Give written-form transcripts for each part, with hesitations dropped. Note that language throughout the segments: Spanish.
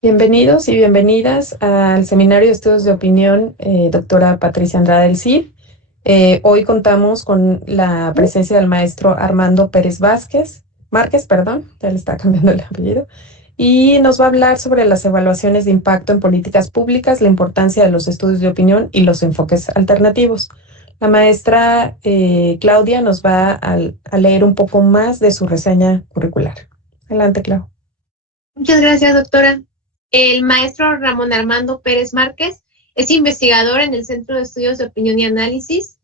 Bienvenidos y bienvenidas al Seminario de Estudios de Opinión, doctora Patricia Andrade del CID. Hoy contamos con la presencia del maestro Armando Pérez Márquez, ya le está cambiando el apellido, y nos va a hablar sobre las evaluaciones de impacto en políticas públicas, la importancia de los estudios de opinión y los enfoques alternativos. La maestra Claudia nos va a leer un poco más de su reseña curricular. Adelante, Clau. Muchas gracias, doctora. El maestro Ramón Armando Pérez Márquez es investigador en el Centro de Estudios de Opinión y Análisis.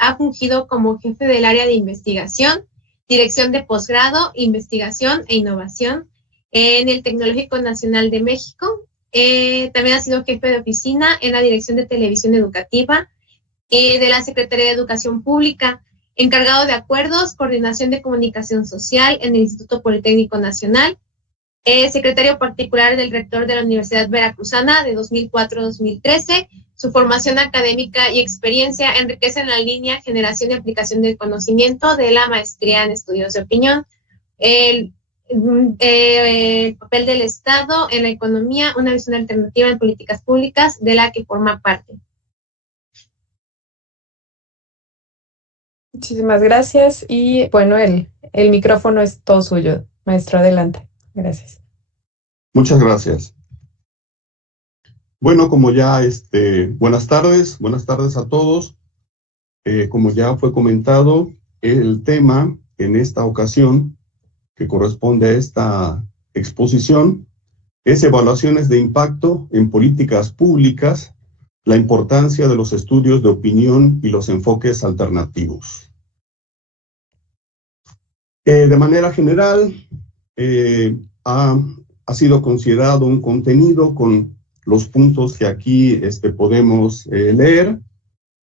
Ha fungido como jefe del área de investigación, dirección de posgrado, investigación e innovación en el Tecnológico Nacional de México. También ha sido jefe de oficina en la Dirección de Televisión Educativa de la Secretaría de Educación Pública, encargado de acuerdos, coordinación de comunicación social en el Instituto Politécnico Nacional, secretario particular del rector de la Universidad Veracruzana de 2004-2013. Su formación académica y experiencia enriquecen la línea generación y aplicación del conocimiento de la maestría en estudios de opinión. El papel del Estado en la economía, una visión alternativa en políticas públicas de la que forma parte. Muchísimas gracias y bueno, el micrófono es todo suyo. Maestro, adelante. Gracias. Muchas gracias. Bueno, como ya, buenas tardes a todos. Como ya fue comentado, el tema en esta ocasión que corresponde a esta exposición es evaluaciones de impacto en políticas públicas, la importancia de los estudios de opinión y los enfoques alternativos. De manera general, ha sido considerado un contenido con los puntos que aquí podemos leer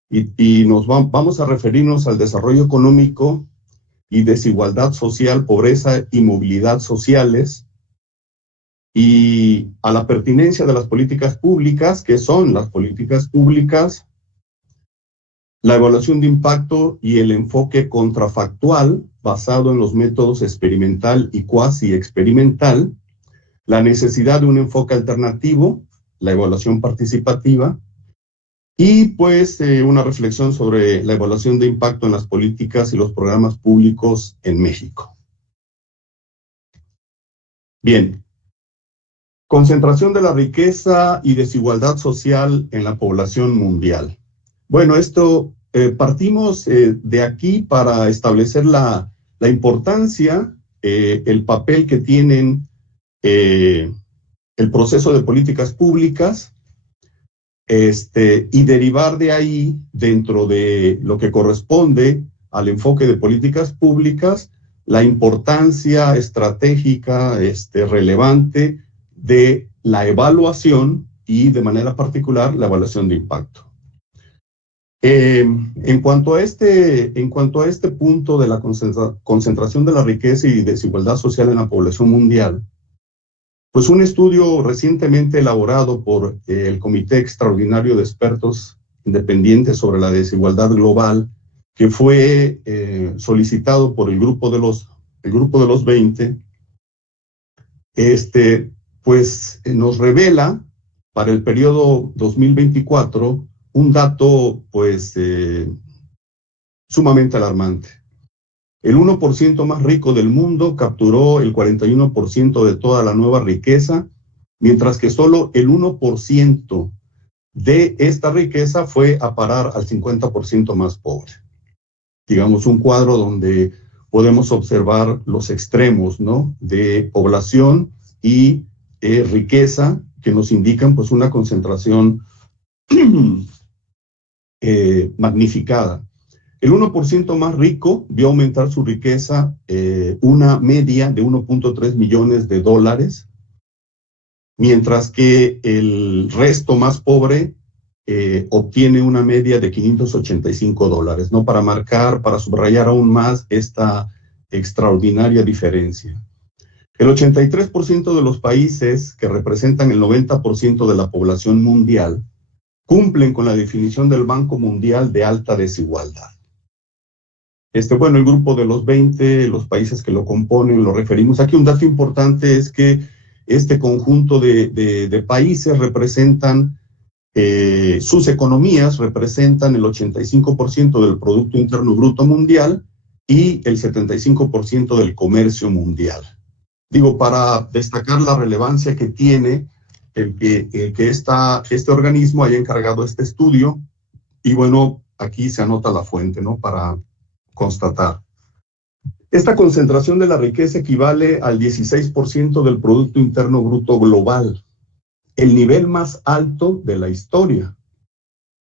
y vamos a referirnos al desarrollo económico y desigualdad social, pobreza y movilidad sociales, y a la pertinencia de las políticas públicas, que son las políticas públicas, la evaluación de impacto y el enfoque contrafactual basado en los métodos experimental y cuasi experimental, la necesidad de un enfoque alternativo, la evaluación participativa, y pues una reflexión sobre la evaluación de impacto en las políticas y los programas públicos en México. Bien, concentración de la riqueza y desigualdad social en la población mundial. Bueno, partimos de aquí para establecer la importancia, el papel que tienen el proceso de políticas públicas, y derivar de ahí, dentro de lo que corresponde al enfoque de políticas públicas, la importancia estratégica, relevante de la evaluación y, de manera particular, la evaluación de impacto. En cuanto a este punto de la concentración de la riqueza y desigualdad social en la población mundial, pues un estudio recientemente elaborado por el Comité Extraordinario de Expertos Independientes sobre la Desigualdad Global, que fue solicitado por el grupo de los 20, pues nos revela para el periodo 2024 un dato pues sumamente alarmante. El 1% más rico del mundo capturó el 41% de toda la nueva riqueza, mientras que solo el 1% de esta riqueza fue a parar al 50% más pobre. Digamos, un cuadro donde podemos observar los extremos, ¿no?, de población y riqueza, que nos indican pues una concentración magnificada. El 1% más rico vio aumentar su riqueza una media de 1.3 millones de dólares, mientras que el resto más pobre obtiene una media de 585 dólares, ¿no? Para subrayar aún más esta extraordinaria diferencia. El 83% de los países, que representan el 90% de la población mundial, cumplen con la definición del Banco Mundial de alta desigualdad. Bueno, el grupo de los 20, los países que lo componen, lo referimos aquí. Un dato importante es que este conjunto de países representan, sus economías representan el 85% del Producto Interno Bruto mundial y el 75% del comercio mundial. Digo, para destacar la relevancia que tiene el que este organismo haya encargado este estudio, y bueno, aquí se anota la fuente, ¿no?, para constatar. Esta concentración de la riqueza equivale al 16% del Producto Interno Bruto global, el nivel más alto de la historia.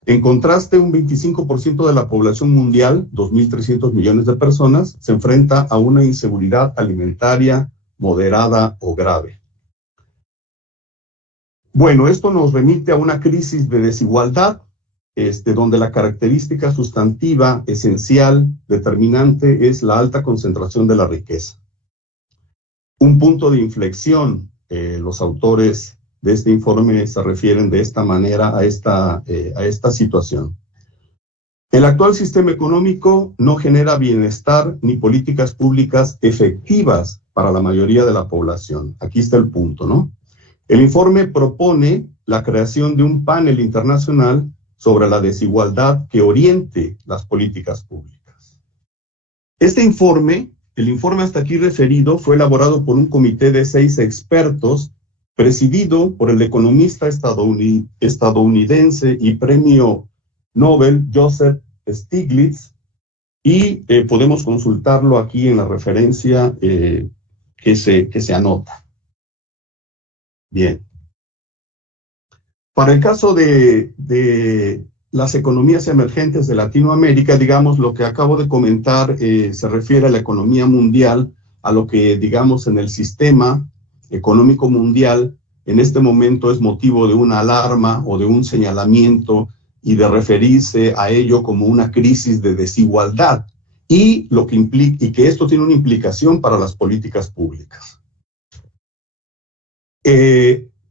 En contraste, un 25% de la población mundial, 2.300 millones de personas, se enfrenta a una inseguridad alimentaria moderada o grave. Bueno, esto nos remite a una crisis de desigualdad, donde la característica sustantiva, esencial, determinante, es la alta concentración de la riqueza. Un punto de inflexión, los autores de este informe se refieren de esta manera a esta situación. El actual sistema económico no genera bienestar ni políticas públicas efectivas para la mayoría de la población. Aquí está el punto, ¿no? El informe propone la creación de un panel internacional sobre la desigualdad que oriente las políticas públicas. Este informe, el informe hasta aquí referido, fue elaborado por un comité de 6 expertos, presidido por el economista estadounidense y premio Nobel Joseph Stiglitz, y podemos consultarlo aquí en la referencia que se anota. Bien. Para el caso de las economías emergentes de Latinoamérica, digamos, lo que acabo de comentar se refiere a la economía mundial, a lo que, digamos, en el sistema económico mundial, en este momento es motivo de una alarma o de un señalamiento y de referirse a ello como una crisis de desigualdad, y lo que implica, y que esto tiene una implicación para las políticas públicas.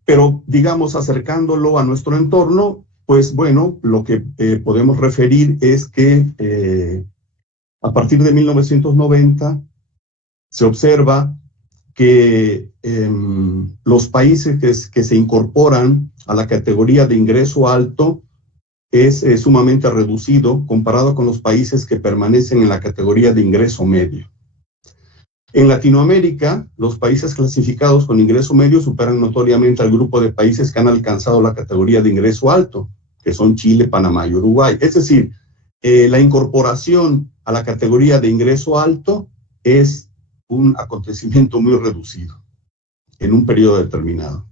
Pero, digamos, acercándolo a nuestro entorno, pues bueno, lo que podemos referir es que a partir de 1990 se observa que los países que se incorporan a la categoría de ingreso alto es sumamente reducido comparado con los países que permanecen en la categoría de ingreso medio. En Latinoamérica, los países clasificados con ingreso medio superan notoriamente al grupo de países que han alcanzado la categoría de ingreso alto, que son Chile, Panamá y Uruguay. Es decir, la incorporación a la categoría de ingreso alto es un acontecimiento muy reducido en un periodo determinado.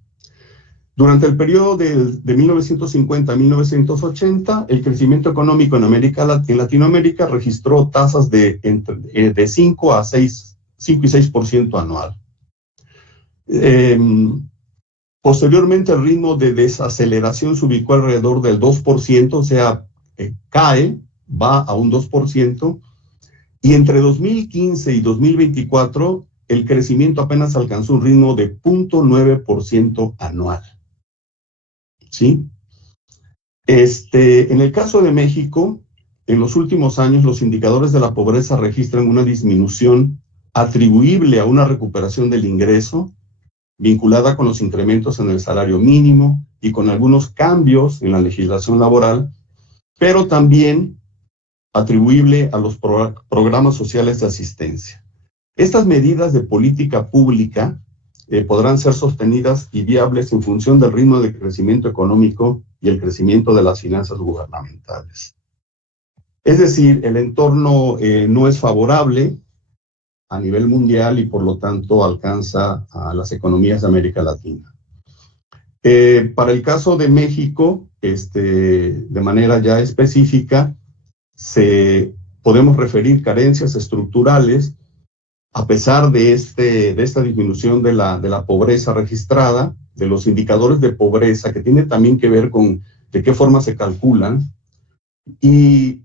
Durante el periodo de 1950 a 1980, el crecimiento económico en Latinoamérica registró tasas de 5 y 6% anual. Posteriormente, el ritmo de desaceleración se ubicó alrededor del 2%, o sea, va a un 2%, y entre 2015 y 2024, el crecimiento apenas alcanzó un ritmo de 0.9% anual. ¿Sí? En el caso de México, en los últimos años, los indicadores de la pobreza registran una disminución atribuible a una recuperación del ingreso, vinculada con los incrementos en el salario mínimo y con algunos cambios en la legislación laboral, pero también atribuible a los programas sociales de asistencia. Estas medidas de política pública podrán ser sostenidas y viables en función del ritmo de crecimiento económico y el crecimiento de las finanzas gubernamentales. Es decir, el entorno no es favorable a nivel mundial y por lo tanto alcanza a las economías de América Latina. Para el caso de México, de manera ya específica, podemos referir carencias estructurales a pesar de esta disminución de la pobreza registrada, de los indicadores de pobreza, que tiene también que ver con de qué forma se calculan,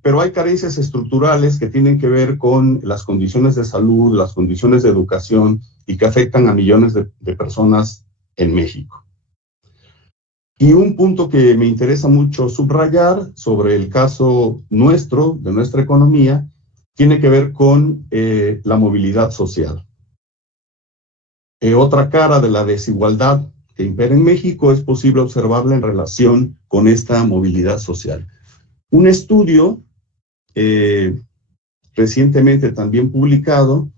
pero hay carencias estructurales que tienen que ver con las condiciones de salud, las condiciones de educación, y que afectan a millones de personas en México. Y un punto que me interesa mucho subrayar sobre el caso nuestro, de nuestra economía, tiene que ver con la movilidad social. Otra cara de la desigualdad que impera en México es posible observarla en relación con esta movilidad social. Un estudio recientemente también publicado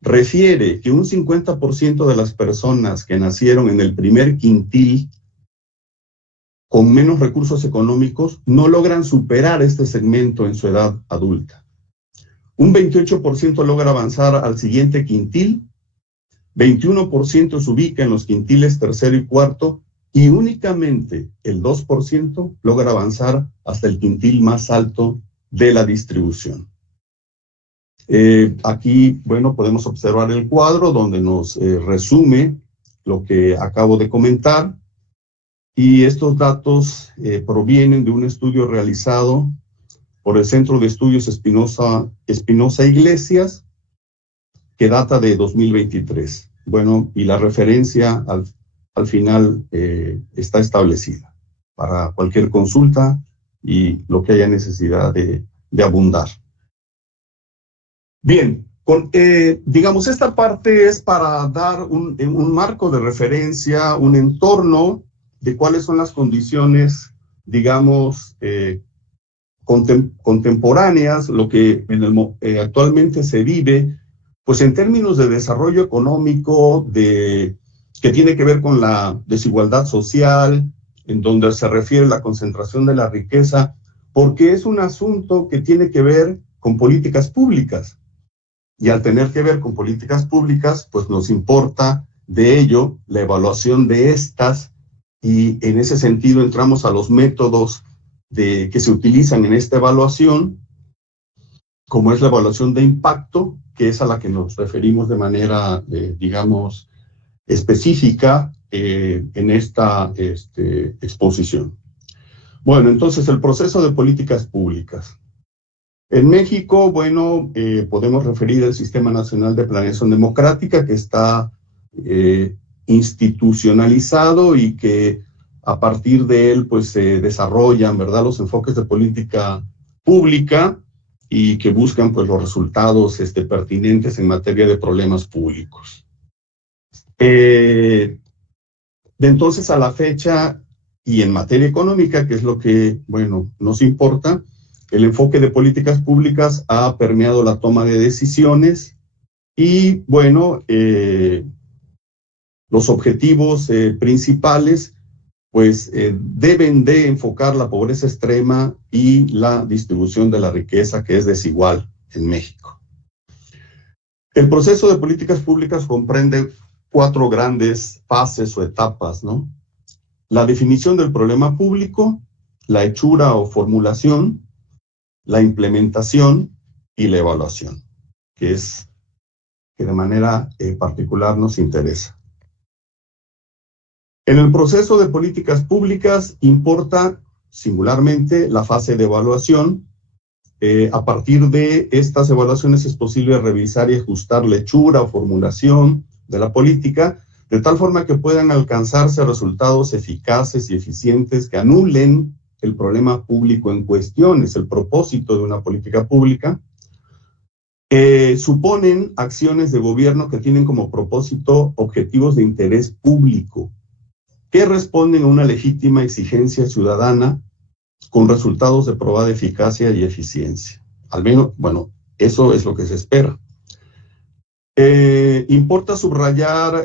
refiere que un 50% de las personas que nacieron en el primer quintil con menos recursos económicos no logran superar este segmento en su edad adulta. Un 28% logra avanzar al siguiente quintil, 21% se ubica en los quintiles tercero y cuarto, y únicamente el 2% logra avanzar hasta el quintil más alto de la distribución. Aquí, bueno, podemos observar el cuadro donde nos resume lo que acabo de comentar, y estos datos provienen de un estudio realizado por el Centro de Estudios Espinosa Iglesias, que data de 2023. Bueno, y la referencia al final está establecida para cualquier consulta y lo que haya necesidad de abundar. Bien, digamos, esta parte es para dar un marco de referencia, un entorno de cuáles son las condiciones, digamos, contemporáneas, lo que actualmente se vive, pues en términos de desarrollo económico, que tiene que ver con la desigualdad social, en donde se refiere la concentración de la riqueza, porque es un asunto que tiene que ver con políticas públicas. Y al tener que ver con políticas públicas, pues nos importa de ello la evaluación de estas, y en ese sentido entramos a los métodos que se utilizan en esta evaluación, como es la evaluación de impacto, que es a la que nos referimos de manera, digamos, específica en esta exposición. Bueno, entonces el proceso de políticas públicas. En México, bueno, podemos referir al Sistema Nacional de Planeación Democrática, que está institucionalizado y que a partir de él, pues, se desarrollan, ¿verdad?, los enfoques de política pública y que buscan, pues, los resultados pertinentes en materia de problemas públicos. De entonces a la fecha, y en materia económica, que es lo que, bueno, nos importa, el enfoque de políticas públicas ha permeado la toma de decisiones y, bueno, los objetivos principales, pues, deben de enfocar la pobreza extrema y la distribución de la riqueza, que es desigual en México. El proceso de políticas públicas comprende 4 grandes fases o etapas, ¿no? La definición del problema público, la hechura o formulación, la implementación y la evaluación, que de manera particular nos interesa. En el proceso de políticas públicas importa singularmente la fase de evaluación. A partir de estas evaluaciones es posible revisar y ajustar la hechura o formulación de la política, de tal forma que puedan alcanzarse resultados eficaces y eficientes que anulen el problema público en cuestión. Es el propósito de una política pública. Suponen acciones de gobierno que tienen como propósito objetivos de interés público, que responden a una legítima exigencia ciudadana con resultados de probada eficacia y eficiencia. Al menos, bueno, eso es lo que se espera. Importa subrayar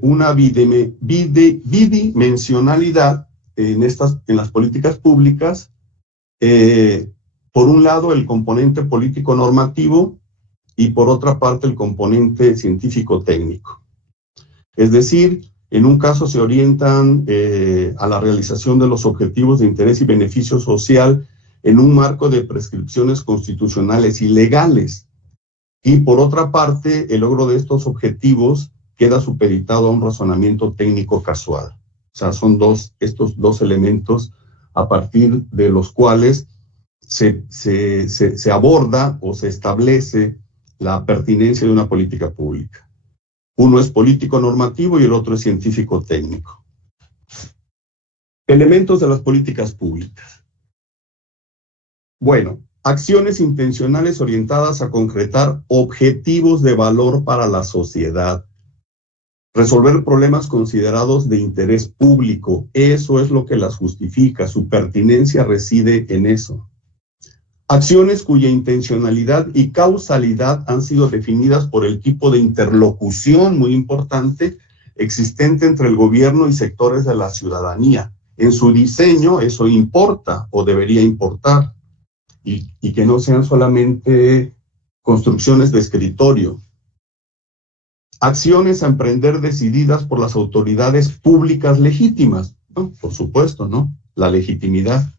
una bidimensionalidad en las políticas públicas. Por un lado, el componente político normativo y por otra parte el componente científico-técnico. Es decir, en un caso se orientan a la realización de los objetivos de interés y beneficio social en un marco de prescripciones constitucionales y legales. Y por otra parte, el logro de estos objetivos queda supeditado a un razonamiento técnico casual. O sea, son estos dos elementos a partir de los cuales se aborda o se establece la pertinencia de una política pública. Uno es político normativo y el otro es científico técnico. Elementos de las políticas públicas. Bueno, acciones intencionales orientadas a concretar objetivos de valor para la sociedad. Resolver problemas considerados de interés público, eso es lo que las justifica, su pertinencia reside en eso. Acciones cuya intencionalidad y causalidad han sido definidas por el tipo de interlocución muy importante existente entre el gobierno y sectores de la ciudadanía. En su diseño eso importa o debería importar y que no sean solamente construcciones de escritorio. Acciones a emprender decididas por las autoridades públicas legítimas, ¿no? Por supuesto, ¿no? La legitimidad.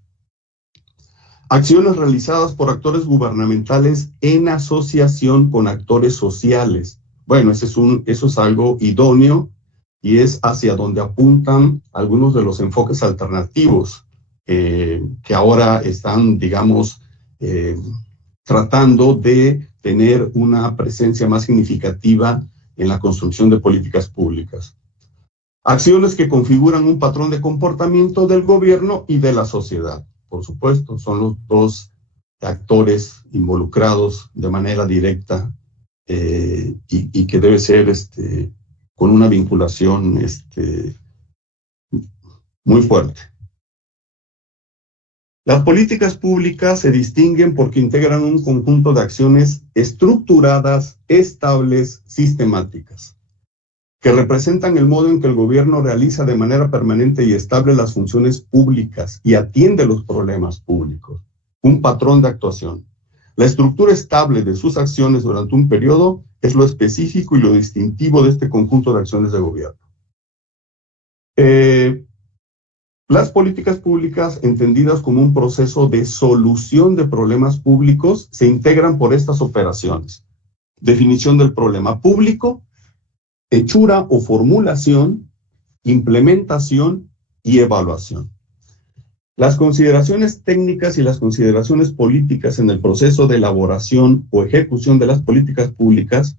Acciones realizadas por actores gubernamentales en asociación con actores sociales. Bueno, eso es algo idóneo y es hacia donde apuntan algunos de los enfoques alternativos que ahora están, digamos, tratando de tener una presencia más significativa en la construcción de políticas públicas. Acciones que configuran un patrón de comportamiento del gobierno y de la sociedad. Por supuesto, son los dos actores involucrados de manera directa y que debe ser con una vinculación muy fuerte. Las políticas públicas se distinguen porque integran un conjunto de acciones estructuradas, estables, sistemáticas, que representan el modo en que el gobierno realiza de manera permanente y estable las funciones públicas y atiende los problemas públicos. Un patrón de actuación. La estructura estable de sus acciones durante un periodo es lo específico y lo distintivo de este conjunto de acciones de gobierno. Las políticas públicas, entendidas como un proceso de solución de problemas públicos, se integran por estas operaciones. Definición del problema público, hechura o formulación, implementación y evaluación. Las consideraciones técnicas y las consideraciones políticas en el proceso de elaboración o ejecución de las políticas públicas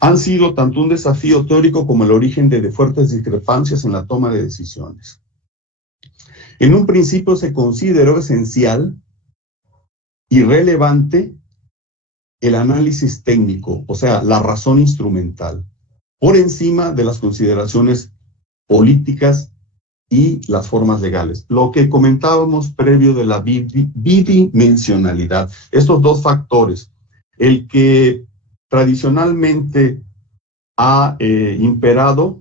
han sido tanto un desafío teórico como el origen de fuertes discrepancias en la toma de decisiones. En un principio se consideró esencial y relevante el análisis técnico, o sea, la razón instrumental, por encima de las consideraciones políticas y las formas legales. Lo que comentábamos previo de la bidimensionalidad, estos dos factores, el que tradicionalmente ha imperado,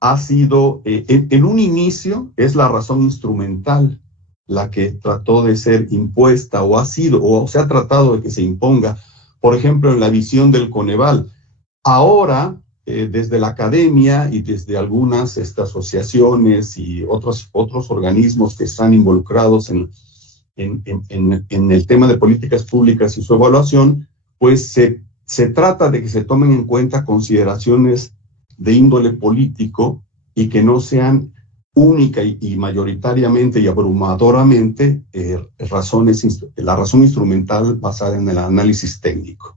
ha sido, en un inicio, es la razón instrumental la que trató de ser impuesta o se ha tratado de que se imponga, por ejemplo, en la visión del Coneval. Ahora, desde la academia y desde algunas asociaciones y otros organismos que están involucrados en el tema de políticas públicas y su evaluación, pues se trata de que se tomen en cuenta consideraciones de índole político y que no sean única y mayoritariamente y abrumadoramente la razón instrumental basada en el análisis técnico.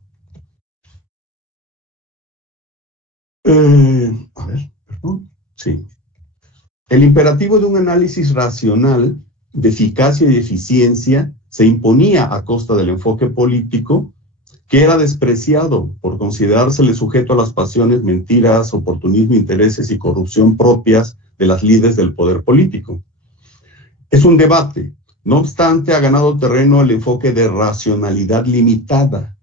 Sí. El imperativo de un análisis racional de eficacia y eficiencia se imponía a costa del enfoque político, que era despreciado por considerársele sujeto a las pasiones, mentiras, oportunismo, intereses y corrupción propias de las lides del poder político. Es un debate. No obstante, ha ganado terreno el enfoque de racionalidad limitada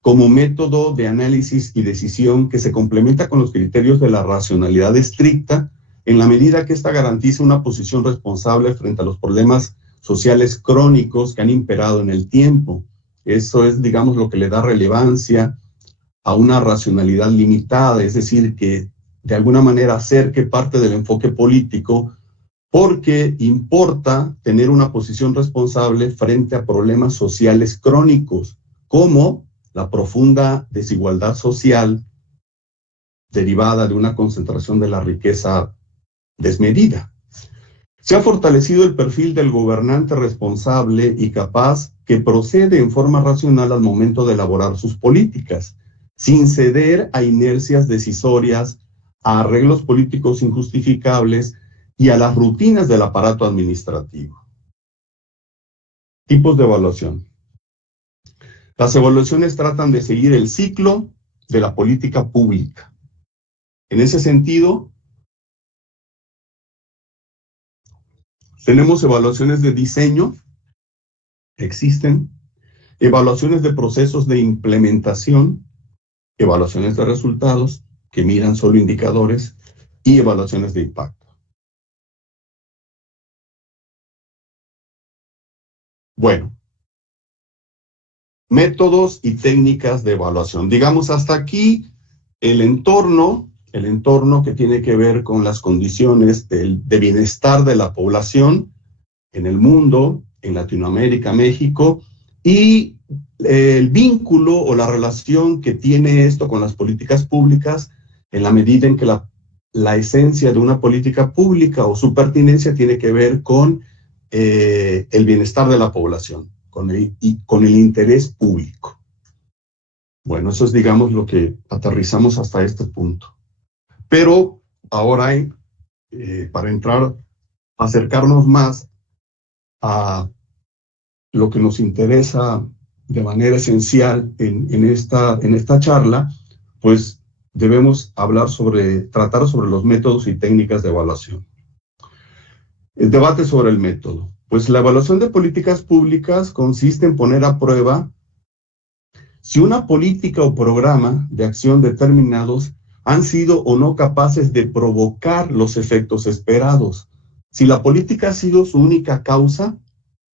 como método de análisis y decisión que se complementa con los criterios de la racionalidad estricta en la medida que ésta garantiza una posición responsable frente a los problemas sociales crónicos que han imperado en el tiempo. Eso es, digamos, lo que le da relevancia a una racionalidad limitada, es decir, que de alguna manera acerque parte del enfoque político porque importa tener una posición responsable frente a problemas sociales crónicos, como la profunda desigualdad social derivada de una concentración de la riqueza desmedida. Se ha fortalecido el perfil del gobernante responsable y capaz que procede en forma racional al momento de elaborar sus políticas, sin ceder a inercias decisorias, a arreglos políticos injustificables y a las rutinas del aparato administrativo. Tipos de evaluación. Las evaluaciones tratan de seguir el ciclo de la política pública. En ese sentido, tenemos evaluaciones de diseño, existen, evaluaciones de procesos de implementación, evaluaciones de resultados, que miran solo indicadores, y evaluaciones de impacto. Bueno, métodos y técnicas de evaluación. Digamos, hasta aquí el entorno que tiene que ver con las condiciones de bienestar de la población en el mundo, en Latinoamérica, México, y el vínculo o la relación que tiene esto con las políticas públicas, en la medida en que la esencia de una política pública o su pertinencia tiene que ver con el bienestar de la población, con el interés público. Bueno, eso es, digamos, lo que aterrizamos hasta este punto. Pero ahora hay, para acercarnos más a lo que nos interesa de manera esencial en esta charla, pues debemos tratar sobre los métodos y técnicas de evaluación. El debate sobre el método. Pues la evaluación de políticas públicas consiste en poner a prueba si una política o programa de acción determinados han sido o no capaces de provocar los efectos esperados. Si la política ha sido su única causa,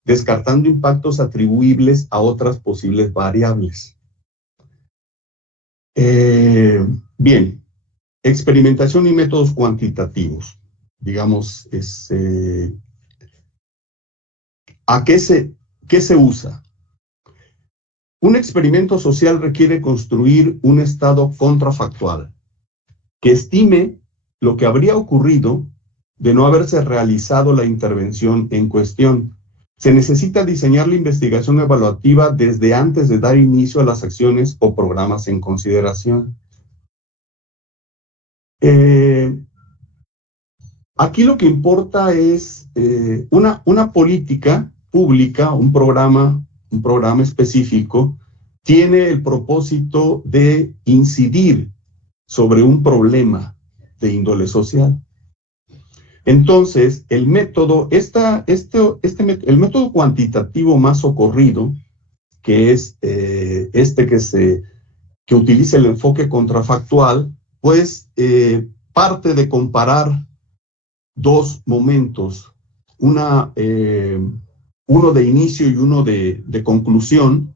descartando impactos atribuibles a otras posibles variables. Bien, experimentación y métodos cuantitativos. Digamos, ¿qué se usa? Un experimento social requiere construir un estado contrafactual que estime lo que habría ocurrido de no haberse realizado la intervención en cuestión. Se necesita diseñar la investigación evaluativa desde antes de dar inicio a las acciones o programas en consideración. Aquí lo que importa es una política pública, un programa específico, tiene el propósito de incidir sobre un problema de índole social. Entonces, el método, el método cuantitativo más socorrido, que es que utiliza el enfoque contrafactual, pues parte de comparar dos momentos, uno de inicio y uno de conclusión,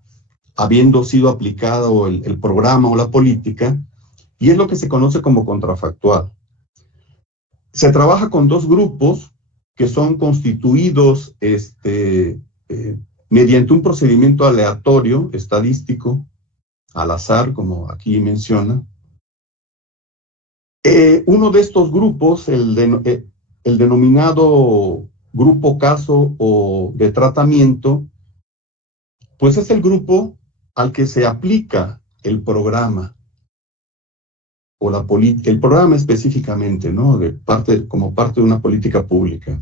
habiendo sido aplicado el programa o la política, y es lo que se conoce como contrafactual. Se trabaja con dos grupos que son constituidos mediante un procedimiento aleatorio, estadístico, al azar, como aquí menciona. Uno de estos grupos, el denominado grupo caso o de tratamiento, pues es el grupo al que se aplica el programa o el programa específicamente, ¿no? Como parte de una política pública.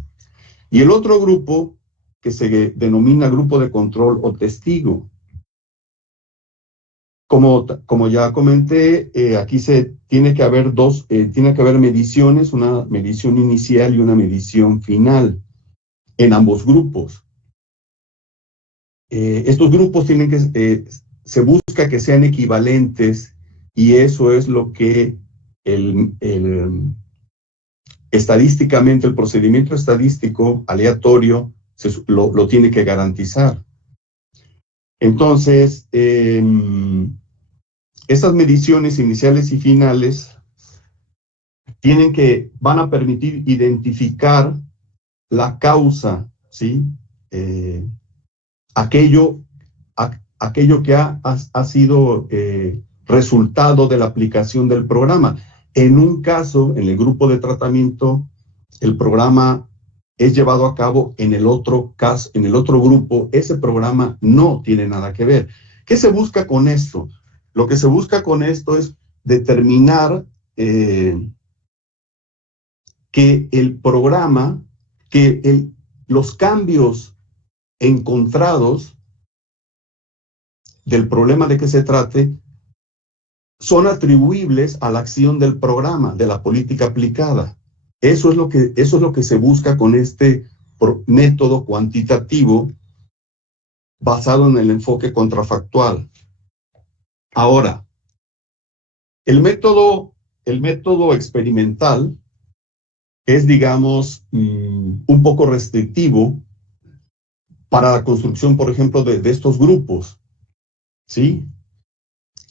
Y el otro grupo, que se denomina grupo de control o testigo. Como ya comenté, aquí tiene que haber mediciones, una medición inicial y una medición final en ambos grupos. Estos grupos se busca que sean equivalentes, y eso es lo que estadísticamente, el procedimiento estadístico aleatorio lo tiene que garantizar. Entonces, estas mediciones iniciales y finales van a permitir identificar la causa, ¿sí? Aquello que ha sido resultado de la aplicación del programa. En un caso, en el grupo de tratamiento, el programa es llevado a cabo. En el otro caso, en el otro grupo, ese programa no tiene nada que ver. ¿Qué se busca con esto? Lo que se busca con esto es determinar que el programa, los cambios encontrados del problema de que se trate son atribuibles a la acción del programa, de la política aplicada. Eso es lo que se busca con este método cuantitativo basado en el enfoque contrafactual. Ahora, el método experimental es, digamos, un poco restrictivo para la construcción, por ejemplo, de estos grupos, ¿sí?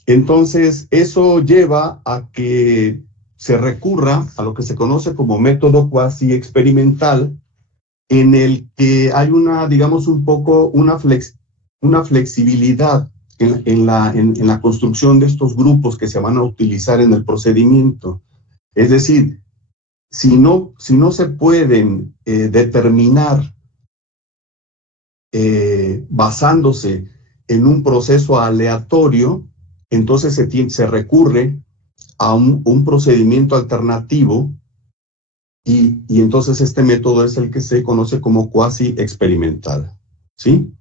Entonces, eso lleva a que se recurra a lo que se conoce como método cuasi experimental, en el que hay digamos, una flexibilidad en la construcción de estos grupos que se van a utilizar en el procedimiento. Es decir, si no se pueden determinar basándose en un proceso aleatorio, entonces se recurre a un procedimiento alternativo y entonces este método es el que se conoce como cuasi experimental, ¿sí?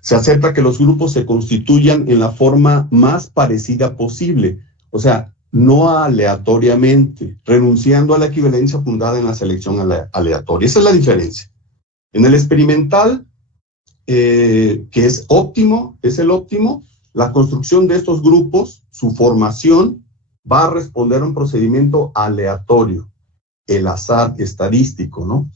Se acepta que los grupos se constituyan en la forma más parecida posible, o sea, no aleatoriamente, renunciando a la equivalencia fundada en la selección aleatoria. Esa es la diferencia. En el experimental, que es el óptimo, la construcción de estos grupos, su formación, va a responder a un procedimiento aleatorio, el azar estadístico, ¿no?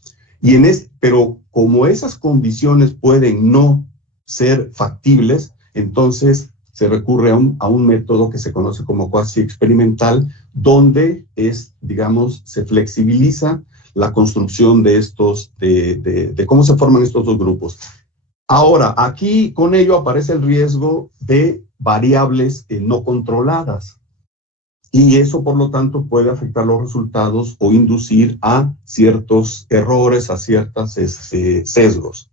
Pero como esas condiciones pueden no ser factibles, entonces se recurre a un método que se conoce como cuasi experimental, donde digamos, se flexibiliza la construcción de cómo se forman estos dos grupos. Ahora, aquí con ello aparece el riesgo de variables no controladas. Y eso, por lo tanto, puede afectar los resultados o inducir a ciertos errores, a ciertos sesgos.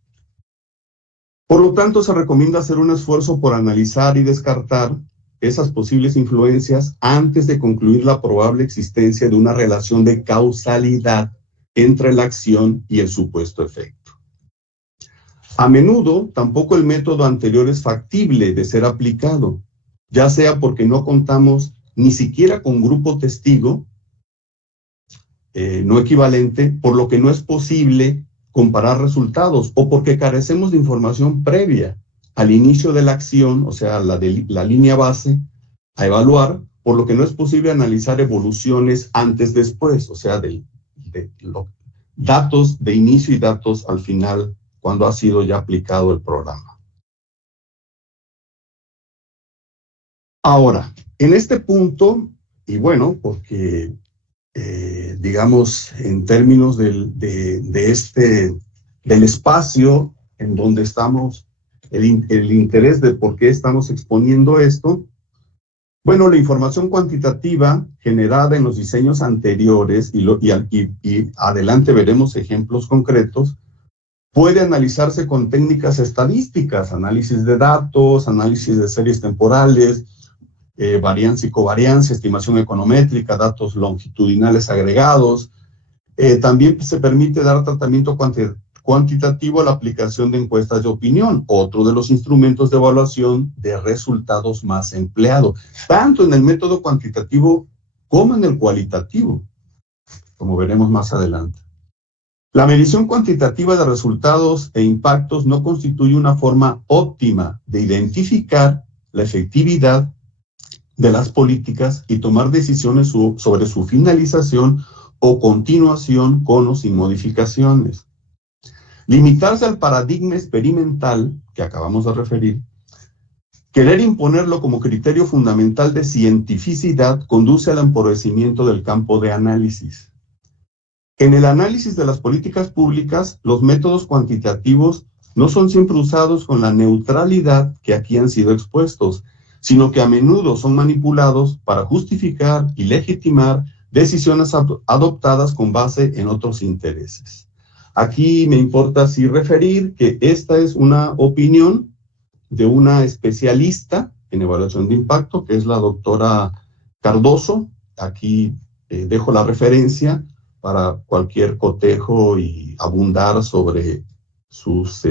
Por lo tanto, se recomienda hacer un esfuerzo por analizar y descartar esas posibles influencias antes de concluir la probable existencia de una relación de causalidad entre la acción y el supuesto efecto. A menudo, tampoco el método anterior es factible de ser aplicado, ya sea porque no contamos ni siquiera con grupo testigo no equivalente, por lo que no es posible comparar resultados, o porque carecemos de información previa al inicio de la acción, o sea, la línea base a evaluar, por lo que no es posible analizar evoluciones antes-después, o sea, datos de inicio y datos al final, cuando ha sido ya aplicado el programa. Ahora, en este punto, y bueno, porque digamos, en términos del espacio en donde estamos, el interés de por qué estamos exponiendo esto, bueno, la información cuantitativa generada en los diseños anteriores, y adelante veremos ejemplos concretos, puede analizarse con técnicas estadísticas, análisis de datos, análisis de series temporales, varianza y covarianza, estimación econométrica, datos longitudinales agregados. También se permite dar tratamiento cuantitativo a la aplicación de encuestas de opinión, otro de los instrumentos de evaluación de resultados más empleados, tanto en el método cuantitativo como en el cualitativo, como veremos más adelante. La medición cuantitativa de resultados e impactos no constituye una forma óptima de identificar la efectividad de las políticas y tomar decisiones sobre su finalización o continuación con o sin modificaciones. Limitarse al paradigma experimental que acabamos de referir, querer imponerlo como criterio fundamental de cientificidad conduce al empobrecimiento del campo de análisis. En el análisis de las políticas públicas, los métodos cuantitativos no son siempre usados con la neutralidad que aquí han sido expuestos, sino que a menudo son manipulados para justificar y legitimar decisiones adoptadas con base en otros intereses. Aquí me importa sí referir que esta es una opinión de una especialista en evaluación de impacto, que es la doctora Cardoso. Aquí dejo la referencia para cualquier cotejo y abundar sobre sus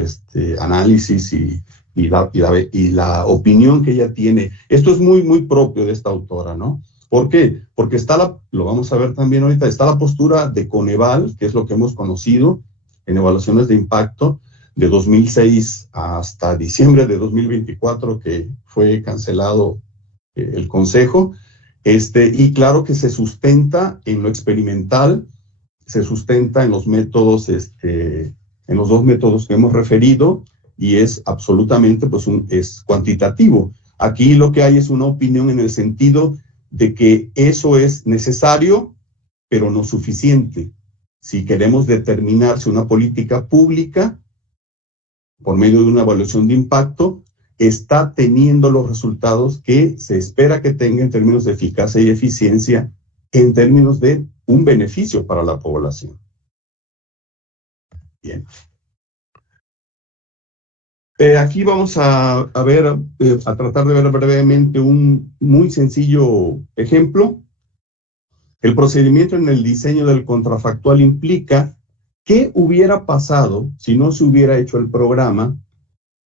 análisis la opinión que ella tiene. Esto es muy, muy propio de esta autora, ¿no? ¿Por qué? Porque lo vamos a ver también ahorita, está la postura de Coneval, que es lo que hemos conocido en evaluaciones de impacto de 2006 hasta diciembre de 2024, que fue cancelado el Consejo, y claro que se sustenta en lo experimental, se sustenta en los métodos, en los dos métodos que hemos referido, y es absolutamente, pues, es cuantitativo. Aquí lo que hay es una opinión en el sentido de que eso es necesario, pero no suficiente. Si queremos determinar si una política pública, por medio de una evaluación de impacto, está teniendo los resultados que se espera que tenga en términos de eficacia y eficiencia, en términos de un beneficio para la población. Bien. Aquí vamos a tratar de ver brevemente un muy sencillo ejemplo. El procedimiento en el diseño del contrafactual implica qué hubiera pasado si no se hubiera hecho el programa,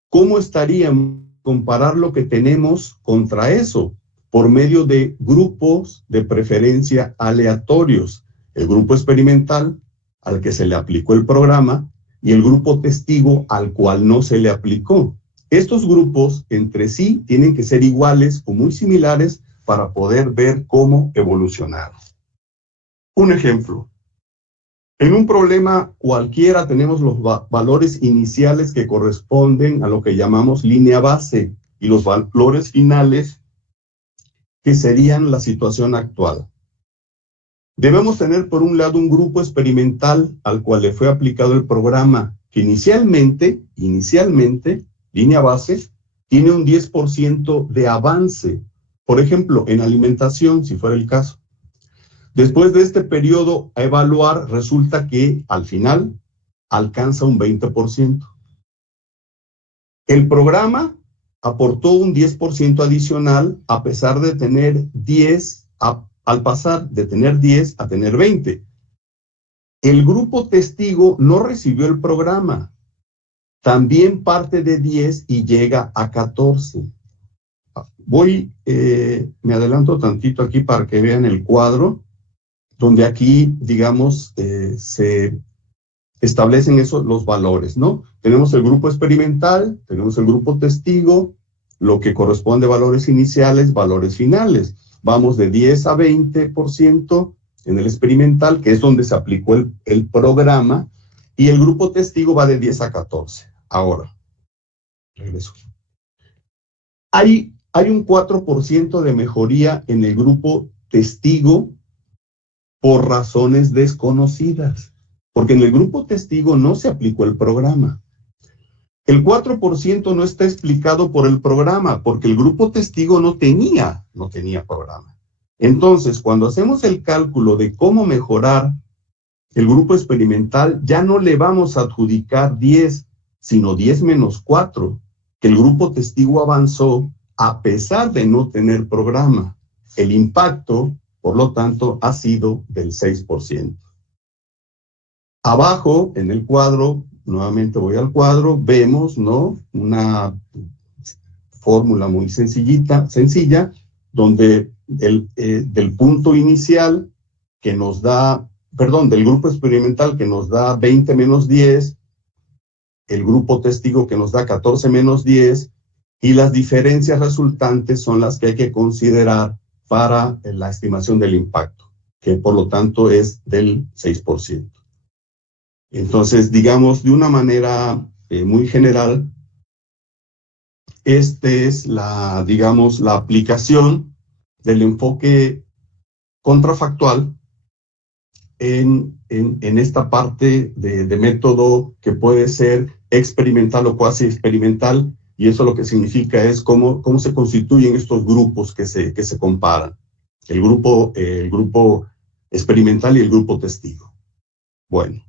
cómo estaríamos a comparar lo que tenemos contra eso, por medio de grupos de preferencia aleatorios. El grupo experimental al que se le aplicó el programa y el grupo testigo al cual no se le aplicó. Estos grupos entre sí tienen que ser iguales o muy similares para poder ver cómo evolucionar. Un ejemplo. En un problema cualquiera tenemos los valores iniciales que corresponden a lo que llamamos línea base y los valores finales que serían la situación actual. Debemos tener por un lado un grupo experimental al cual le fue aplicado el programa que inicialmente, línea base, tiene un 10% de avance. Por ejemplo, en alimentación, si fuera el caso. Después de este periodo a evaluar, resulta que al final alcanza un 20%. El programa aportó un 10% adicional a pesar de tener 10, al pasar de tener 10 a tener 20. El grupo testigo no recibió el programa. También parte de 10 y llega a 14. Me adelanto tantito aquí para que vean el cuadro, donde aquí, digamos, se establecen los valores, ¿no? Tenemos el grupo experimental, tenemos el grupo testigo, lo que corresponde a valores iniciales, valores finales. Vamos de 10 a 20% en el experimental, que es donde se aplicó el programa, y el grupo testigo va de 10 a 14. Ahora, regreso. Hay un 4% de mejoría en el grupo testigo por razones desconocidas, porque en el grupo testigo no se aplicó el programa. El 4% no está explicado por el programa, porque el grupo testigo no tenía programa. Entonces, cuando hacemos el cálculo de cómo mejorar el grupo experimental, ya no le vamos a adjudicar 10, sino 10 menos 4, que el grupo testigo avanzó a pesar de no tener programa. El impacto, por lo tanto, ha sido del 6%. Abajo, en el cuadro, nuevamente voy al cuadro, vemos, ¿no?, una fórmula muy sencilla, donde del punto inicial que nos da, del grupo experimental que nos da 20 menos 10, el grupo testigo que nos da 14 menos 10, y las diferencias resultantes son las que hay que considerar para la estimación del impacto, que por lo tanto es del 6%. Entonces, digamos, de una manera muy general, es la aplicación del enfoque contrafactual en esta parte de método que puede ser experimental o cuasi experimental, y eso lo que significa es cómo se constituyen estos grupos que se comparan, el grupo experimental y el grupo testigo. Bueno,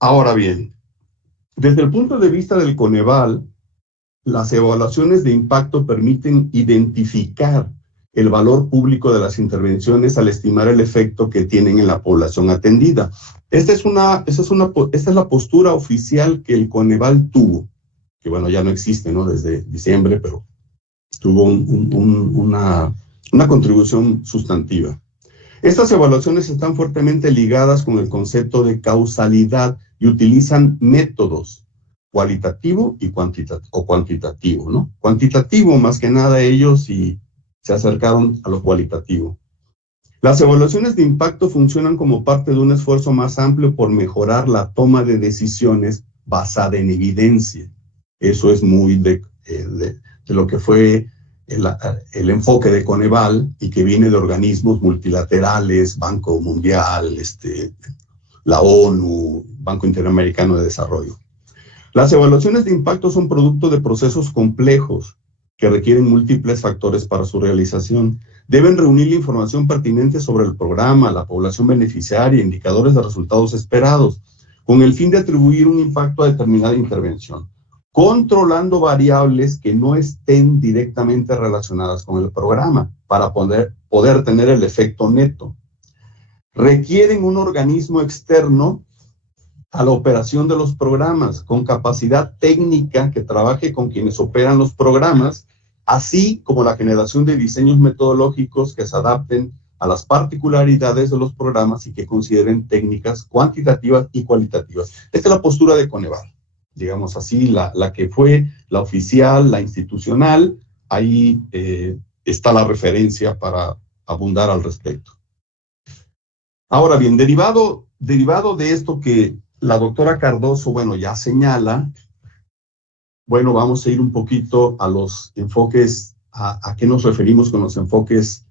ahora bien, desde el punto de vista del Coneval, las evaluaciones de impacto permiten identificar el valor público de las intervenciones al estimar el efecto que tienen en la población atendida. Esta es la postura oficial que el Coneval tuvo. que bueno, ya no existe, ¿no? Desde diciembre, pero tuvo una contribución sustantiva. Estas evaluaciones están fuertemente ligadas con el concepto de causalidad y utilizan métodos cualitativo y cuantitativo, ¿no? Cuantitativo, más que nada, ellos y se acercaron a lo cualitativo. Las evaluaciones de impacto funcionan como parte de un esfuerzo más amplio por mejorar la toma de decisiones basada en evidencia. Eso es muy de lo que fue el enfoque de Coneval y que viene de organismos multilaterales, Banco Mundial, la ONU, Banco Interamericano de Desarrollo. Las evaluaciones de impacto son producto de procesos complejos que requieren múltiples factores para su realización. Deben reunir la información pertinente sobre el programa, la población beneficiaria, indicadores de resultados esperados, con el fin de atribuir un impacto a determinada intervención, controlando variables que no estén directamente relacionadas con el programa para poder tener el efecto neto. Requieren un organismo externo a la operación de los programas, con capacidad técnica que trabaje con quienes operan los programas, así como la generación de diseños metodológicos que se adapten a las particularidades de los programas y que consideren técnicas cuantitativas y cualitativas. Esta es la postura de Coneval, digamos así, la que fue la oficial, la institucional. Ahí está la referencia para abundar al respecto. Ahora bien, derivado de esto que la doctora Cardoso, bueno, ya señala, bueno, vamos a ir un poquito a los enfoques, a qué nos referimos con los enfoques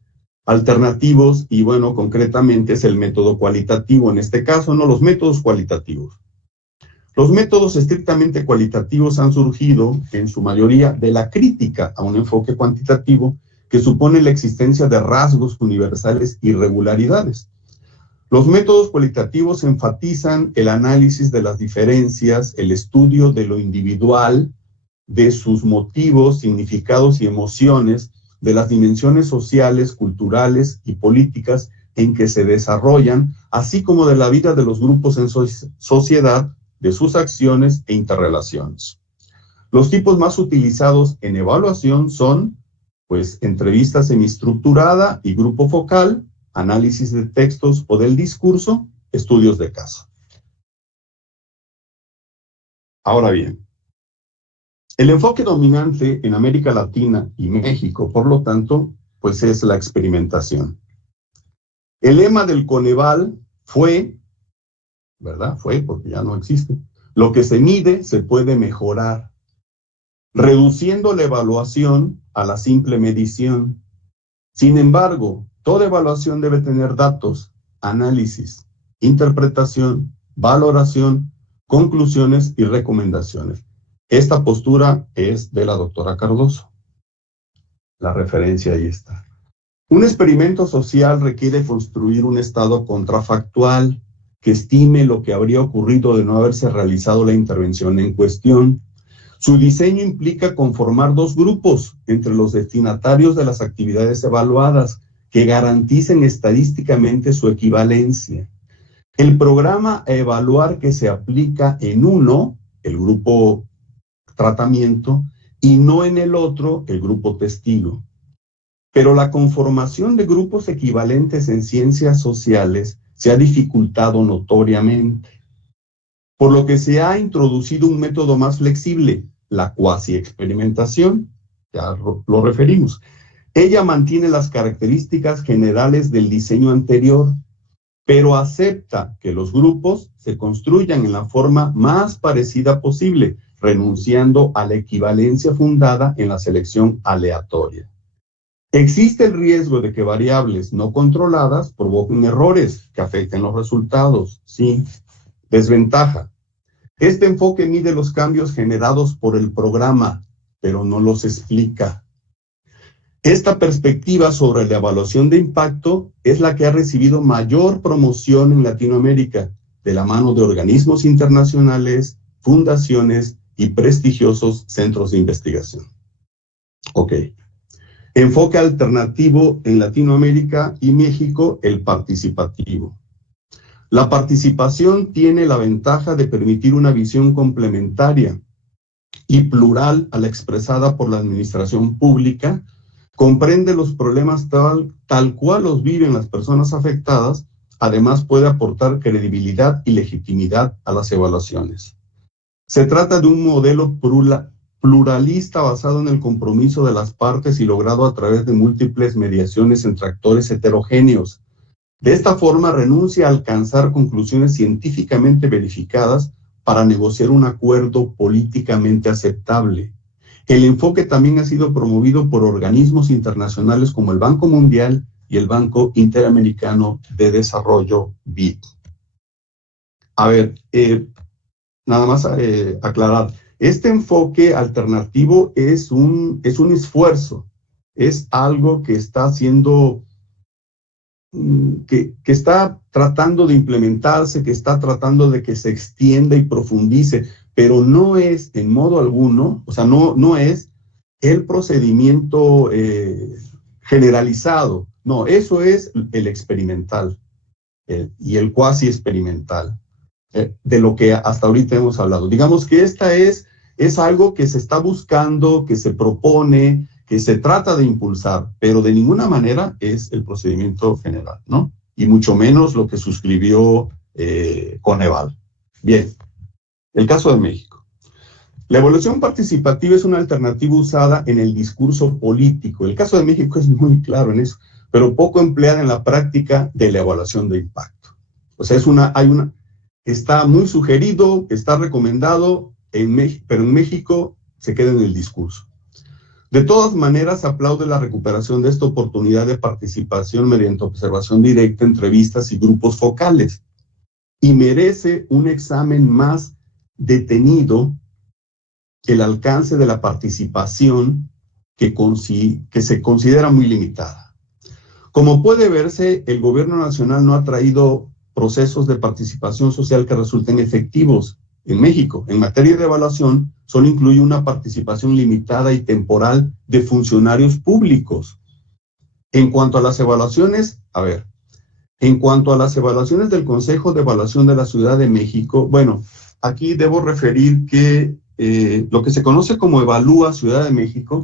alternativos, y bueno, concretamente es el método cualitativo, en este caso, no los métodos cualitativos. Los métodos estrictamente cualitativos han surgido, en su mayoría, de la crítica a un enfoque cuantitativo que supone la existencia de rasgos universales y regularidades. Los métodos cualitativos enfatizan el análisis de las diferencias, el estudio de lo individual, de sus motivos, significados y emociones, de las dimensiones sociales, culturales y políticas en que se desarrollan, así como de la vida de los grupos en sociedad, de sus acciones e interrelaciones. Los tipos más utilizados en evaluación son, pues, entrevista semiestructurada y grupo focal, análisis de textos o del discurso, estudios de caso. Ahora bien, el enfoque dominante en América Latina y México, por lo tanto, pues es la experimentación. El lema del Coneval fue, ¿verdad? Fue, porque ya no existe. Lo que se mide se puede mejorar, reduciendo la evaluación a la simple medición. Sin embargo, toda evaluación debe tener datos, análisis, interpretación, valoración, conclusiones y recomendaciones. Esta postura es de la doctora Cardoso. La referencia ahí está. Un experimento social requiere construir un estado contrafactual que estime lo que habría ocurrido de no haberse realizado la intervención en cuestión. Su diseño implica conformar dos grupos entre los destinatarios de las actividades evaluadas que garanticen estadísticamente su equivalencia. El programa a evaluar que se aplica en uno, el grupo tratamiento, y no en el otro, el grupo testigo. Pero la conformación de grupos equivalentes en ciencias sociales se ha dificultado notoriamente, por lo que se ha introducido un método más flexible, la cuasi-experimentación, ya lo referimos. Ella mantiene las características generales del diseño anterior, pero acepta que los grupos se construyan en la forma más parecida posible, renunciando a la equivalencia fundada en la selección aleatoria. Existe el riesgo de que variables no controladas provoquen errores que afecten los resultados. Sí. Desventaja. Este enfoque mide los cambios generados por el programa, pero no los explica. Esta perspectiva sobre la evaluación de impacto es la que ha recibido mayor promoción en Latinoamérica, de la mano de organismos internacionales, fundaciones y prestigiosos centros de investigación. Ok. Enfoque alternativo en Latinoamérica y México, el participativo. La participación tiene la ventaja de permitir una visión complementaria. y plural a la expresada por la administración pública, comprende los problemas tal cual los viven las personas afectadas, además puede aportar credibilidad y legitimidad a las evaluaciones. Se trata de un modelo pluralista basado en el compromiso de las partes y logrado a través de múltiples mediaciones entre actores heterogéneos. De esta forma renuncia a alcanzar conclusiones científicamente verificadas para negociar un acuerdo políticamente aceptable. El enfoque también ha sido promovido por organismos internacionales como el Banco Mundial y el Banco Interamericano de Desarrollo, BID. A ver, nada más aclarar, este enfoque alternativo es un esfuerzo, es algo que está haciendo, que está tratando de implementarse, que está tratando de que se extienda y profundice, pero no es en modo alguno, o sea, no es el procedimiento generalizado, no, eso es el experimental y el cuasi experimental, de lo que hasta ahorita hemos hablado. Digamos que esta es algo que se está buscando, que se propone, que se trata de impulsar, pero de ninguna manera es el procedimiento general, ¿no? Y mucho menos lo que suscribió Coneval. Bien, el caso de México. La evaluación participativa es una alternativa usada en el discurso político. El caso de México es muy claro en eso, pero poco empleada en la práctica de la evaluación de impacto. O sea, está muy sugerido, está recomendado, pero en México se queda en el discurso. De todas maneras, aplaude la recuperación de esta oportunidad de participación mediante observación directa, entrevistas y grupos focales, y merece un examen más detenido el alcance de la participación que se considera muy limitada. Como puede verse, el gobierno nacional no ha traído procesos de participación social que resulten efectivos en México. En materia de evaluación, solo incluye una participación limitada y temporal de funcionarios públicos. En cuanto a las evaluaciones, del Consejo de Evaluación de la Ciudad de México, bueno, aquí debo referir que lo que se conoce como Evalúa Ciudad de México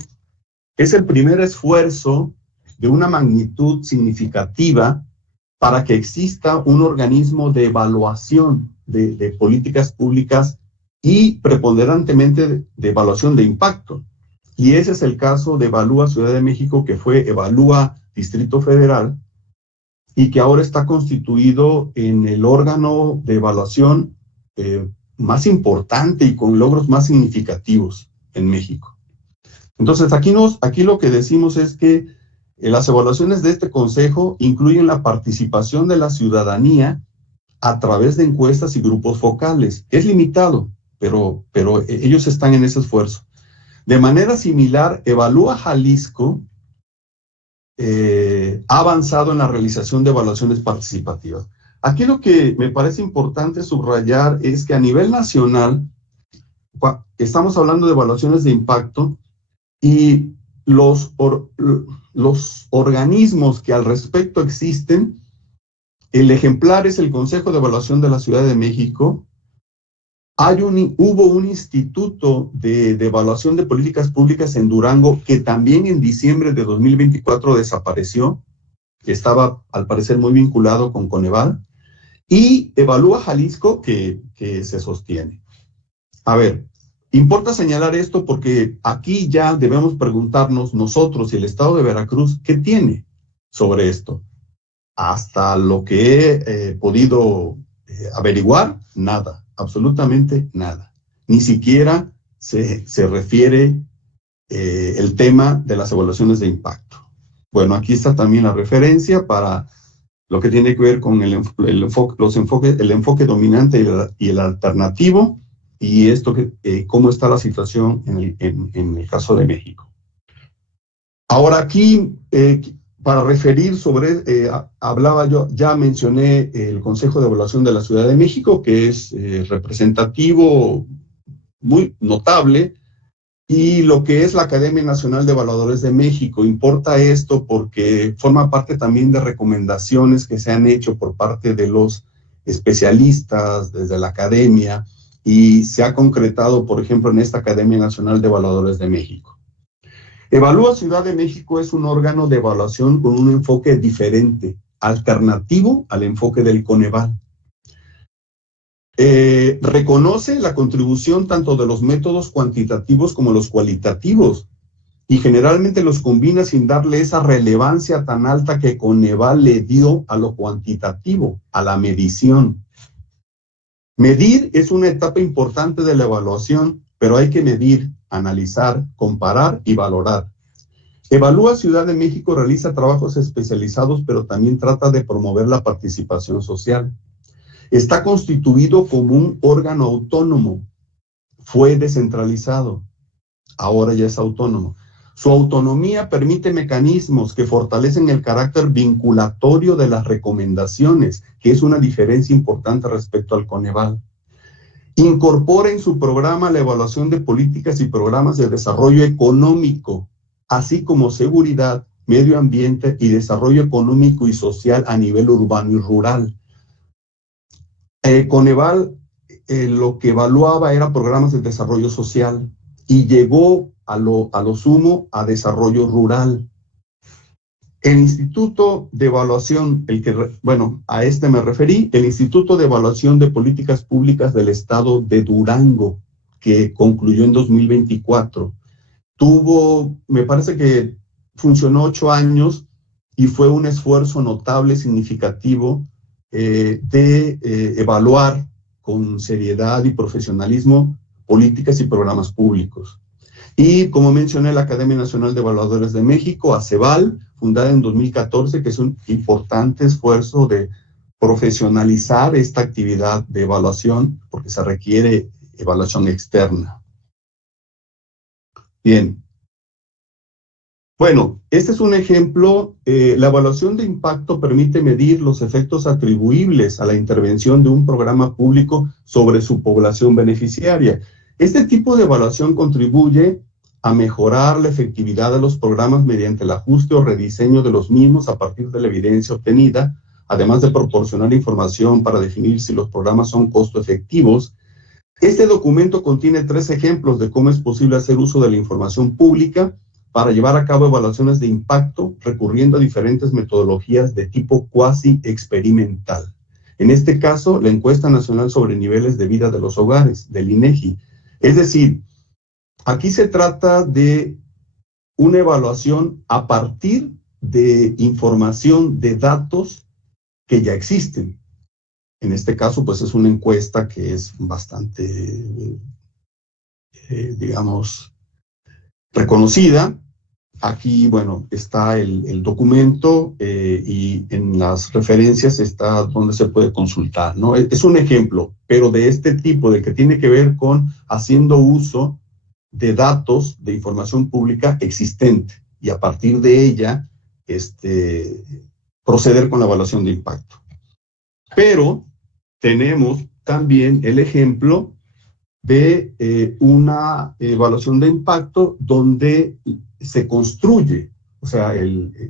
es el primer esfuerzo de una magnitud significativa para que exista un organismo de evaluación de políticas públicas y preponderantemente de evaluación de impacto. Y ese es el caso de Evalúa Ciudad de México, que fue Evalúa Distrito Federal, y que ahora está constituido en el órgano de evaluación más importante y con logros más significativos en México. Entonces, aquí lo que decimos es que las evaluaciones de este consejo incluyen la participación de la ciudadanía a través de encuestas y grupos focales. Es limitado, pero ellos están en ese esfuerzo. De manera similar, Evalúa Jalisco ha avanzado en la realización de evaluaciones participativas. Aquí lo que me parece importante subrayar es que a nivel nacional estamos hablando de evaluaciones de impacto y los organismos que al respecto existen, el ejemplar es el Consejo de Evaluación de la Ciudad de México. Hubo un instituto de evaluación de políticas públicas en Durango que también en diciembre de 2024 desapareció, que estaba al parecer muy vinculado con Coneval, y Evalúa Jalisco que se sostiene. A ver, importa señalar esto porque aquí ya debemos preguntarnos nosotros y el Estado de Veracruz, ¿qué tiene sobre esto? Hasta lo que he podido averiguar, nada, absolutamente nada. Ni siquiera se refiere el tema de las evaluaciones de impacto. Bueno, aquí está también la referencia para lo que tiene que ver con el enfoque dominante y el alternativo, y esto cómo está la situación en el caso de México. Ahora aquí, para referir sobre, ya mencioné el Consejo de Evaluación de la Ciudad de México, que es representativo, muy notable, y lo que es la Academia Nacional de Evaluadores de México. Importa esto porque forma parte también de recomendaciones que se han hecho por parte de los especialistas, desde la academia, y se ha concretado, por ejemplo, en esta Academia Nacional de Evaluadores de México. Evalúa Ciudad de México es un órgano de evaluación con un enfoque diferente, alternativo al enfoque del Coneval. Reconoce la contribución tanto de los métodos cuantitativos como los cualitativos y generalmente los combina sin darle esa relevancia tan alta que Coneval le dio a lo cuantitativo, a la medición. Medir es una etapa importante de la evaluación, pero hay que medir, analizar, comparar y valorar. Evalúa Ciudad de México realiza trabajos especializados, pero también trata de promover la participación social. Está constituido como un órgano autónomo. Fue descentralizado, ahora ya es autónomo. Su autonomía permite mecanismos que fortalecen el carácter vinculatorio de las recomendaciones, que es una diferencia importante respecto al Coneval. Incorpora en su programa la evaluación de políticas y programas de desarrollo económico, así como seguridad, medio ambiente y desarrollo económico y social a nivel urbano y rural. Coneval lo que evaluaba era programas de desarrollo social y llegó a lo sumo a desarrollo rural. El Instituto de Evaluación, a este me referí, el Instituto de Evaluación de Políticas Públicas del Estado de Durango, que concluyó en 2024. Me parece que funcionó 8 años y fue un esfuerzo notable, significativo, de evaluar con seriedad y profesionalismo políticas y programas públicos. Y como mencioné, la Academia Nacional de Evaluadores de México, ACEVAL, fundada en 2014, que es un importante esfuerzo de profesionalizar esta actividad de evaluación, porque se requiere evaluación externa. Bien. Bueno, este es un ejemplo. La evaluación de impacto permite medir los efectos atribuibles a la intervención de un programa público sobre su población beneficiaria. Este tipo de evaluación contribuye a mejorar la efectividad de los programas mediante el ajuste o rediseño de los mismos a partir de la evidencia obtenida, además de proporcionar información para definir si los programas son costo efectivos. Este documento contiene 3 ejemplos de cómo es posible hacer uso de la información pública para llevar a cabo evaluaciones de impacto recurriendo a diferentes metodologías de tipo cuasi experimental. En este caso, la Encuesta Nacional sobre Niveles de Vida de los Hogares, del INEGI. Es decir, aquí se trata de una evaluación a partir de información, de datos que ya existen. En este caso, pues es una encuesta que es bastante, reconocida. Aquí, bueno, está el documento y en las referencias está donde se puede consultar, ¿no? Es un ejemplo, pero de este tipo, de que tiene que ver con haciendo uso de datos, de información pública existente y a partir de ella, proceder con la evaluación de impacto. Pero tenemos también el ejemplo de una evaluación de impacto donde se construye, o sea,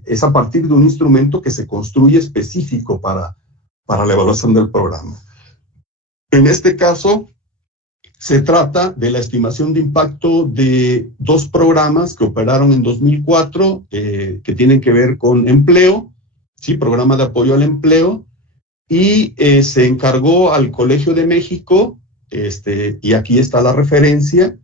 es a partir de un instrumento que se construye específico para la evaluación del programa. En este caso, se trata de la estimación de impacto de 2 programas que operaron en 2004, que tienen que ver con empleo, ¿sí? Programa de apoyo al empleo, y se encargó al Colegio de México, y aquí está la referencia,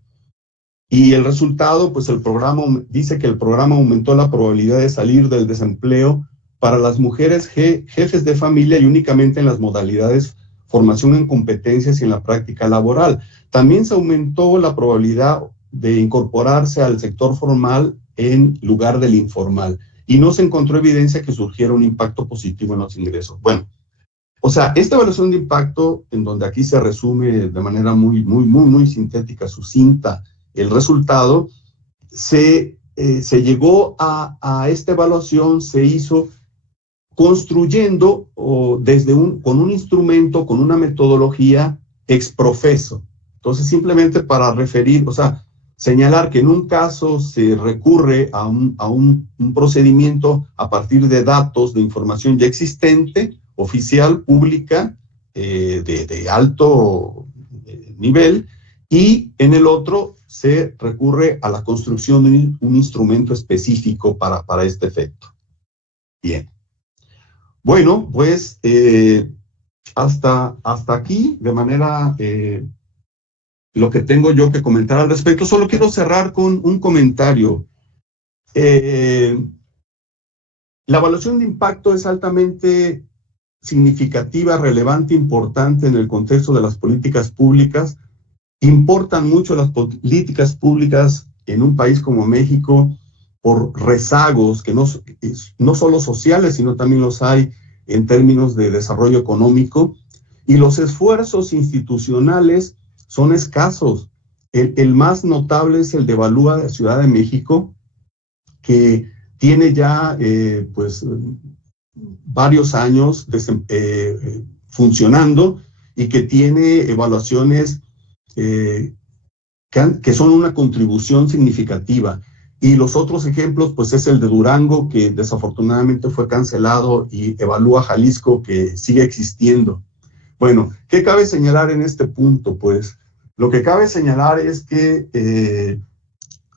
y el resultado, pues el programa dice que el programa aumentó la probabilidad de salir del desempleo para las mujeres jefes de familia y únicamente en las modalidades formación en competencias y en la práctica laboral. También se aumentó la probabilidad de incorporarse al sector formal en lugar del informal y no se encontró evidencia que surgiera un impacto positivo en los ingresos. Bueno, o sea, esta evaluación de impacto, en donde aquí se resume de manera muy sintética, sucinta, el resultado, se llegó a esta evaluación, se hizo construyendo con un instrumento, con una metodología ex profeso. Entonces, simplemente para referir, o sea, señalar que en un caso se recurre a un procedimiento a partir de datos, de información ya existente, oficial, pública, de alto nivel, y en el otro se recurre a la construcción de un instrumento específico para este efecto. Bien. Bueno, pues hasta aquí, de manera, lo que tengo yo que comentar al respecto. Solo quiero cerrar con un comentario. La evaluación de impacto es altamente significativa, relevante, importante en el contexto de las políticas públicas. Importan mucho las políticas públicas en un país como México por rezagos que no solo sociales, sino también los hay en términos de desarrollo económico, y los esfuerzos institucionales son escasos. El más notable es el de Evalúa de Ciudad de México, que tiene ya pues varios años funcionando, y que tiene evaluaciones que son una contribución significativa. Y los otros ejemplos, pues es el de Durango, que desafortunadamente fue cancelado, y Evalúa Jalisco, que sigue existiendo. Bueno, ¿qué cabe señalar en este punto? Pues lo que cabe señalar es que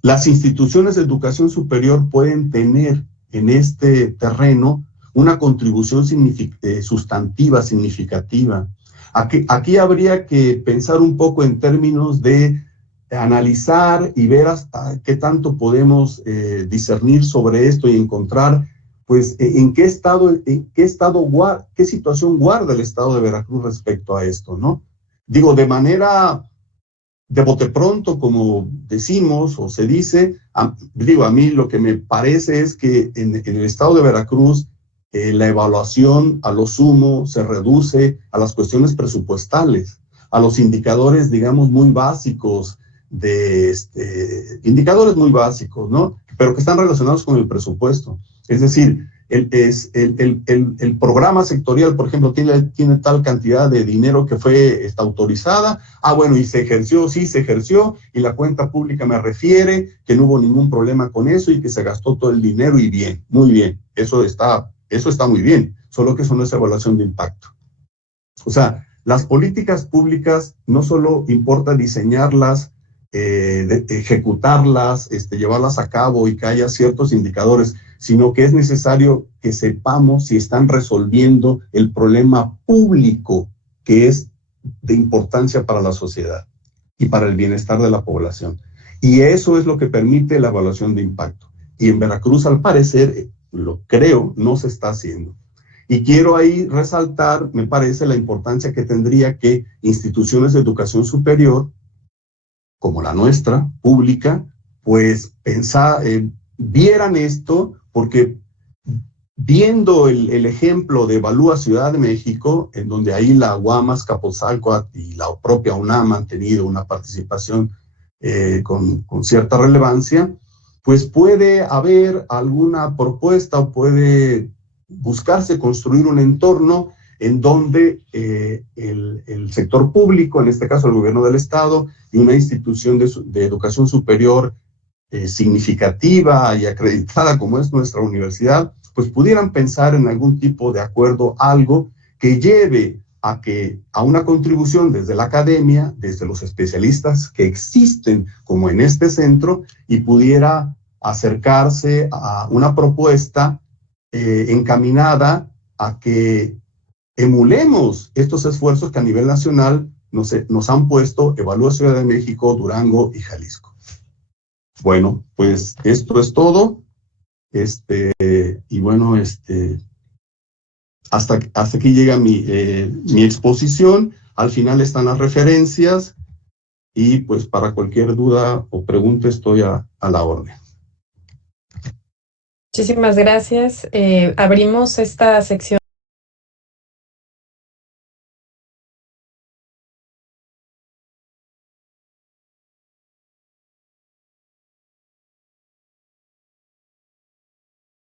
las instituciones de educación superior pueden tener en este terreno una contribución sustantiva, significativa. Aquí habría que pensar un poco en términos de analizar y ver hasta qué tanto podemos discernir sobre esto y encontrar, pues, qué situación guarda el estado de Veracruz respecto a esto, ¿no? Digo, de manera de bote pronto, como decimos o se dice, a mí lo que me parece es que en el estado de Veracruz la evaluación a lo sumo se reduce a las cuestiones presupuestales, a los indicadores, digamos, muy básicos, indicadores muy básicos, ¿no? Pero que están relacionados con el presupuesto. Es decir, el programa sectorial, por ejemplo, tiene tal cantidad de dinero que fue autorizada. Bueno, y se ejerció, sí se ejerció, y la cuenta pública me refiere que no hubo ningún problema con eso y que se gastó todo el dinero, y bien, muy bien, eso está muy bien, solo que eso no es evaluación de impacto. O sea, las políticas públicas no solo importa diseñarlas, ejecutarlas, llevarlas a cabo y que haya ciertos indicadores, sino que es necesario que sepamos si están resolviendo el problema público que es de importancia para la sociedad y para el bienestar de la población. Y eso es lo que permite la evaluación de impacto. Y en Veracruz, al parecer, lo creo, no se está haciendo. Y quiero ahí resaltar, me parece, la importancia que tendría que instituciones de educación superior, como la nuestra, pública, pues vieran esto, porque viendo el ejemplo de Evalúa Ciudad de México, en donde ahí la UAM Azcapotzalco y la propia UNAM han tenido una participación con cierta relevancia, pues puede haber alguna propuesta o puede buscarse construir un entorno en donde el sector público, en este caso el gobierno del estado, y una institución de educación superior significativa y acreditada como es nuestra universidad, pues pudieran pensar en algún tipo de acuerdo, algo que lleve a una contribución desde la academia, desde los especialistas que existen como en este centro, y pudiera acercarse a una propuesta encaminada a que emulemos estos esfuerzos que a nivel nacional nos han puesto Evalúa Ciudad de México, Durango y Jalisco. Bueno, pues esto es todo. Y bueno, hasta aquí llega mi exposición. Al final están las referencias, y pues para cualquier duda o pregunta estoy a la orden. Muchísimas gracias. Abrimos esta sección